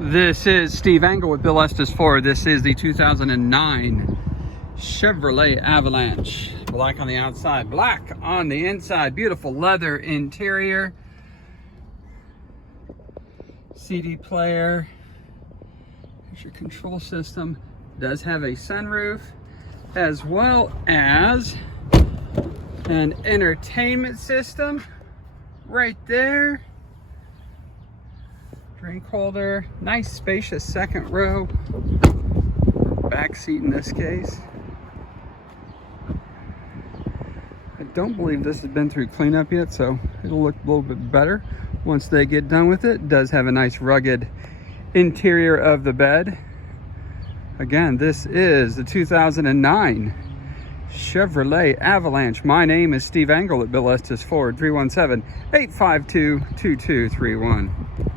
This is Steve Engel with Bill Estes Ford. This is the 2009 Chevrolet Avalanche. Black on the outside, black on the inside. Beautiful leather interior. CD player. Here's your control system. Does have a sunroof as well as an entertainment system right there. Drink holder, nice spacious second row, back seat in this case. I don't believe this has been through cleanup yet, so it'll look a little bit better once they get done with it. It does have a nice rugged interior of the bed. Again, this is the 2009 Chevrolet Avalanche. My name is Steve Engel at Bill Estes Ford, 317-852-2231.